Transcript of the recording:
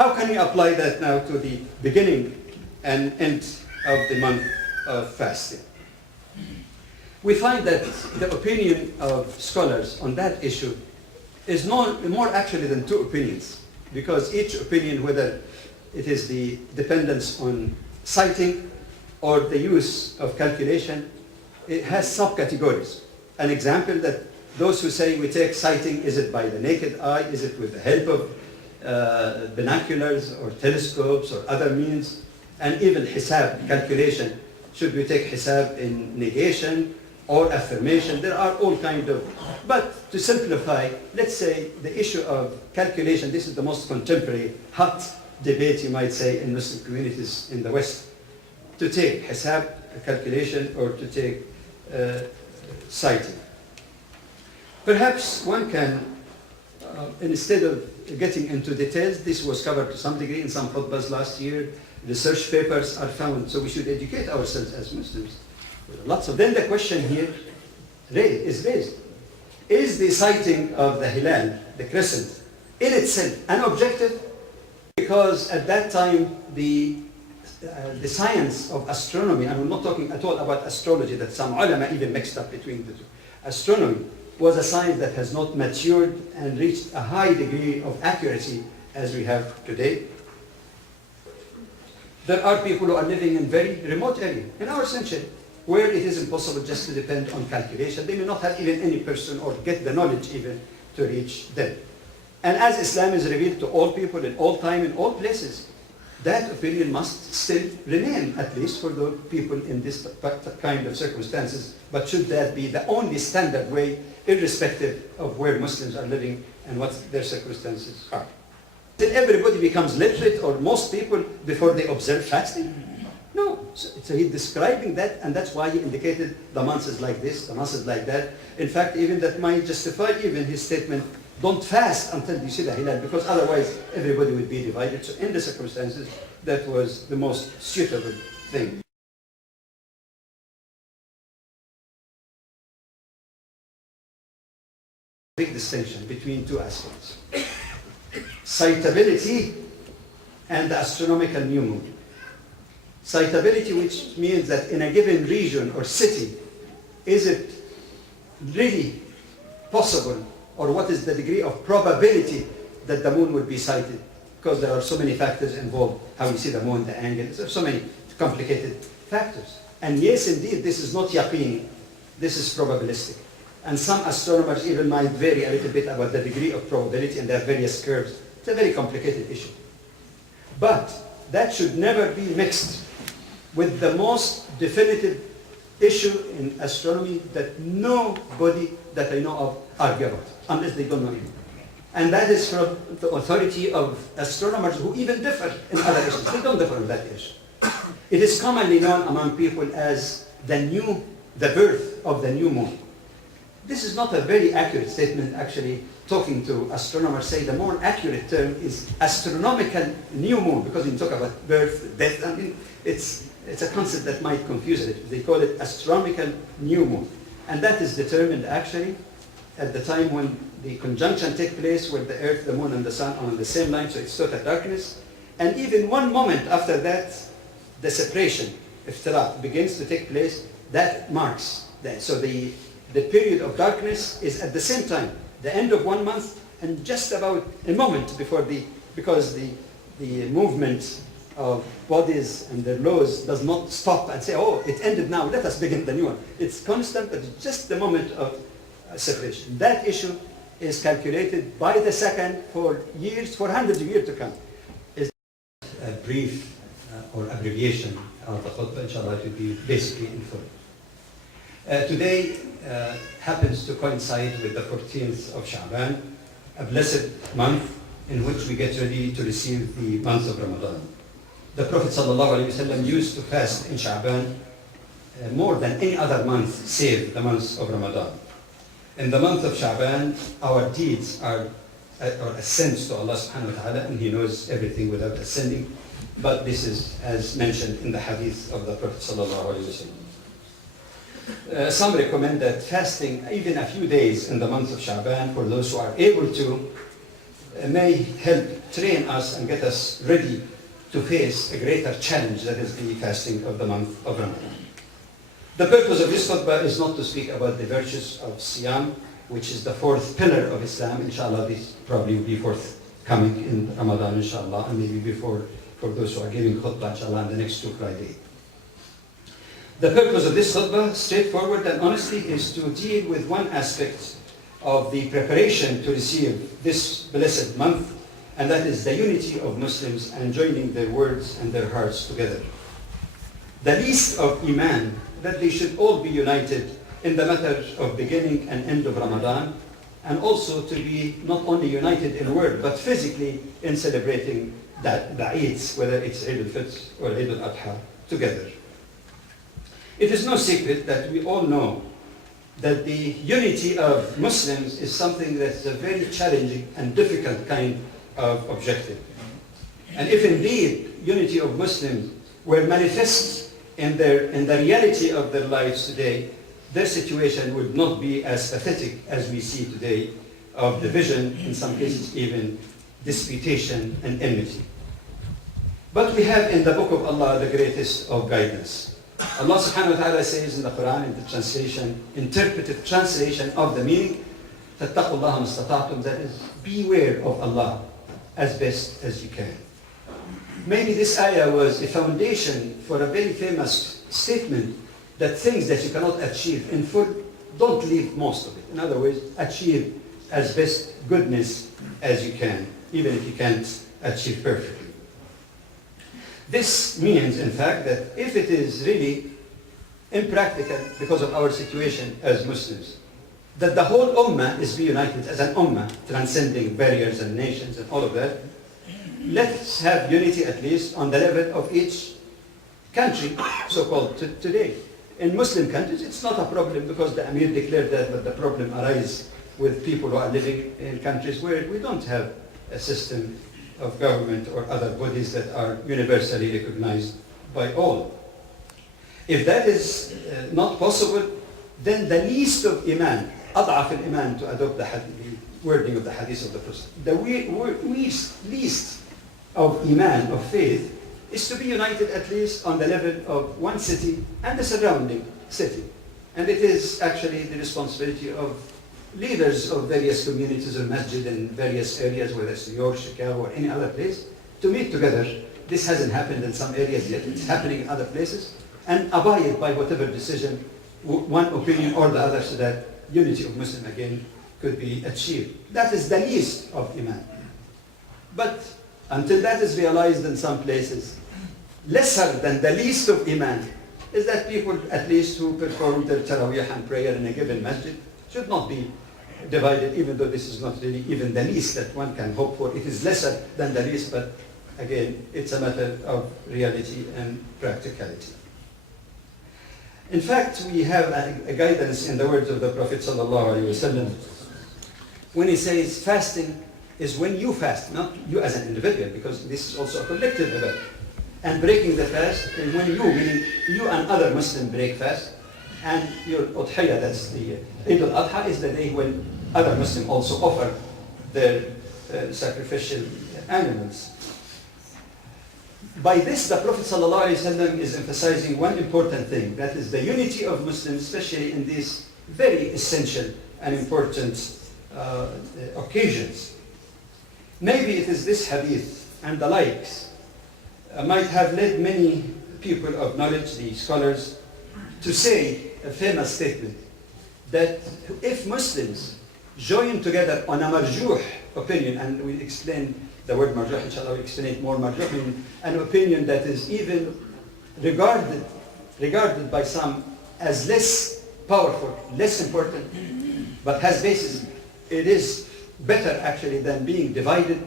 How can we apply that now to the beginning and end of the month of fasting? We find that the opinion of scholars on that issue is more actually than two opinions, because each opinion, whether it is the dependence on sighting or the use of calculation, it has subcategories. An example, that those who say we take sighting, is it by the naked eye, is it with the help of binoculars or telescopes or other means, and even hisab, calculation, should we take hisab in negation or affirmation? There are all kinds of, but to simplify, let's say the issue of calculation, this is the most contemporary, hot debate, you might say, in Muslim communities in the West, to take hisab, calculation, or to take sighting. Perhaps one can, instead of getting into details, this was covered to some degree in some khutbahs last year, research papers are found, so we should educate ourselves as Muslims. Lots of, then the question here is raised. Is the sighting of the hilal, the crescent, in itself an objective? Because at that time the science of astronomy, and we're not talking at all about astrology, that some ulama even mixed up between the two. Astronomy was a science that has not matured and reached a high degree of accuracy as we have today. There are people who are living in very remote areas in our century where it is impossible just to depend on calculation. They may not have even any person or get the knowledge even to reach them. And as Islam is revealed to all people in all time, in all places, that opinion must still remain, at least for the people in this kind of circumstances. But should that be the only standard way, irrespective of where Muslims are living and what their circumstances are? Then everybody becomes literate, or most people, before they observe fasting? No. So he's describing that, and that's why he indicated the months is like this, the months is like that. In fact, even that might justify even his statement, don't fast until you see the hilal, because otherwise everybody would be divided. So in the circumstances, that was the most suitable thing. Big distinction between two aspects. Sightability and the astronomical new moon. Sightability, which means that in a given region or city, is it really possible, or what is the degree of probability that the moon would be sighted? Because there are so many factors involved, how you see the moon, the angle, there are so many complicated factors. And yes, indeed, this is not yaqini, this is probabilistic. And some astronomers even might vary a little bit about the degree of probability, and there are various curves. It's a very complicated issue. But that should never be mixed with the most definitive issue in astronomy that nobody that I know of argue about, unless they don't know it. And that is from the authority of astronomers who even differ in other issues. They don't differ on that issue. It is commonly known among people as the birth of the new moon. This is not a very accurate statement, actually. Talking to astronomers, say the more accurate term is astronomical new moon, because when you talk about birth, death, I mean, it's a concept that might confuse it. They call it astronomical new moon. And that is determined actually at the time when the conjunction takes place where the earth, the moon, and the sun are on the same line, so it's total darkness. And even one moment after that, the separation, iftiraq, begins to take place, that marks that. So the period of darkness is at the same time, the end of 1 month, and just about a moment before because the movement of bodies and their laws does not stop and say, oh, it ended now, let us begin the new one. It's constant, but it's just the moment of separation. That issue is calculated by the second for years, for hundreds of years to come. It's a brief or abbreviation of the khutbah, inshallah, to be basically in full. Today happens to coincide with the 14th of Sha'ban, a blessed month in which we get ready to receive the month of Ramadan. The Prophet ﷺ used to fast in Sha'ban more than any other month save the month of Ramadan. In the month of Sha'ban, our deeds are ascends to Allah subhanahu wa ta'ala, and He knows everything without ascending. But this is as mentioned in the hadith of the Prophet ﷺ. Some recommend that fasting even a few days in the month of Sha'ban, for those who are able to, may help train us and get us ready to face a greater challenge, that is the fasting of the month of Ramadan. The purpose of this khutbah is not to speak about the virtues of Siyam, which is the fourth pillar of Islam. Inshallah, this probably will be forthcoming in Ramadan, inshallah, and maybe before, for those who are giving khutbah, inshallah, on the next 2 Fridays. The purpose of this khutbah, straightforward and honestly, is to deal with one aspect of the preparation to receive this blessed month, and that is the unity of Muslims and joining their words and their hearts together. The least of Iman, that they should all be united in the matter of beginning and end of Ramadan, and also to be not only united in word, but physically in celebrating the Eids, whether it's Eid al-Fitr or Eid al-Adha, together. It is no secret that we all know that the unity of Muslims is something that's a very challenging and difficult kind of objective. And if indeed unity of Muslims were manifest in the reality of their lives today, their situation would not be as pathetic as we see today, of division, in some cases even disputation and enmity. But we have in the book of Allah the greatest of guidance. Allah subhanahu wa ta'ala says in the Quran, in the translation, interpretive translation of the meaning, فَاتَّقُوا اللَّهَ مَسْتَطَعْتُمْ, that is, beware of Allah as best as you can. Maybe this ayah was a foundation for a very famous statement that things that you cannot achieve in full, don't leave most of it. In other words, achieve as best goodness as you can, even if you can't achieve perfectly. This means, in fact, that if it is really impractical because of our situation as Muslims, that the whole ummah is reunited as an ummah, transcending barriers and nations and all of that, let's have unity at least on the level of each country, so-called today. In Muslim countries, it's not a problem because the Amir declared that, but the problem arises with people who are living in countries where we don't have a system of government or other bodies that are universally recognized by all. If that is not possible, then the least of Iman, أضعف الإيمان, to adopt the wording of the hadith of the Prophet, the least of Iman, of faith, is to be united at least on the level of one city and the surrounding city. And it is actually the responsibility of leaders of various communities or masjid in various areas, whether it's New York, Chicago, or any other place, to meet together. This hasn't happened in some areas yet. It's happening in other places. And abide by whatever decision, one opinion or the other, so that unity of Muslim again could be achieved. That is the least of Iman. But until that is realized in some places, lesser than the least of Iman is that people, at least who perform their Taraweeh and prayer in a given masjid, should not be divided, even though this is not really even the least that one can hope for. It is lesser than the least, but again, it's a matter of reality and practicality. In fact, we have a guidance in the words of the Prophet ﷺ when he says fasting is when you fast, not you as an individual, because this is also a collective event. And breaking the fast is when you, meaning you and other Muslims break fast, and your Udhiyah, that's the Eid al-Adha, is the day when other Muslims also offer their sacrificial animals. By this, the Prophet ﷺ is emphasizing one important thing, that is the unity of Muslims, especially in these very essential and important occasions. Maybe it is this hadith and the likes might have led many people of knowledge, the scholars, to say a famous statement that if Muslims join together on a marjuh opinion, and we explain the word marjuh, inshallah we explain it more, marjuh meaning an opinion that is even regarded by some as less powerful, less important, but has basis. It is better actually than being divided